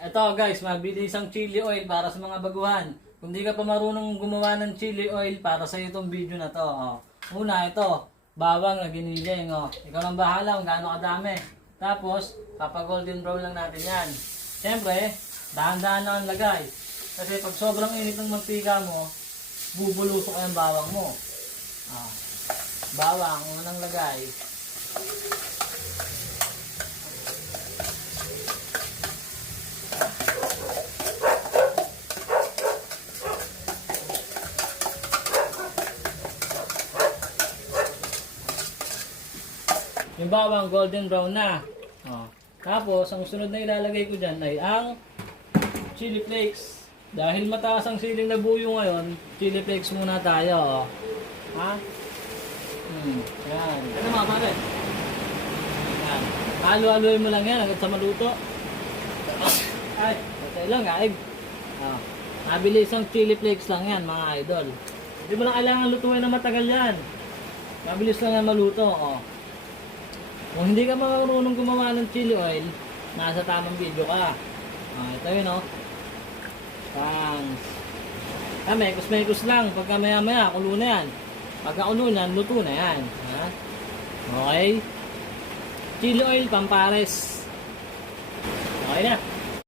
Ito guys, mabilis ang chili oil para sa mga baguhan. Kung di ka pa marunong gumawa ng chili oil, para sa itong video na to. Oh. Una, ito, bawang na giniling. Oh. Ikaw lang bahala kung gaano kadami. Tapos, papa-golden brown lang natin yan. Siyempre, dahan-dahan lang ang lagay. Kasi pag sobrang init ng mantika mo, bubulusok ang bawang mo. Ah. Bawang, unang lagay. Yung bawang golden brown na. Oh. Tapos, ang sunod na ilalagay ko dyan ay ang chili flakes. Dahil mataas ang siling na buyo ngayon, chili flakes muna tayo. Oh. Ha? Yan. Ano mga pare? Yan. Halo-haloy mo lang yan hanggang sa maluto. Ay, patay lang gaib. Oh. Mabilis ang chili flakes lang yan mga idol. Hindi mo lang kailangan lutuin na matagal yan. Mabilis lang yan maluto. Oh. Kung hindi ka marunong gumawa ng chili oil, nasa tamang video ka. Ito yun, oh. Thanks. Mekos-mekos lang. Pagka maya-maya, kulo na yan. Pagka kulo na, luto na yan. Ha? Okay? Chili oil, pampares. Okay na.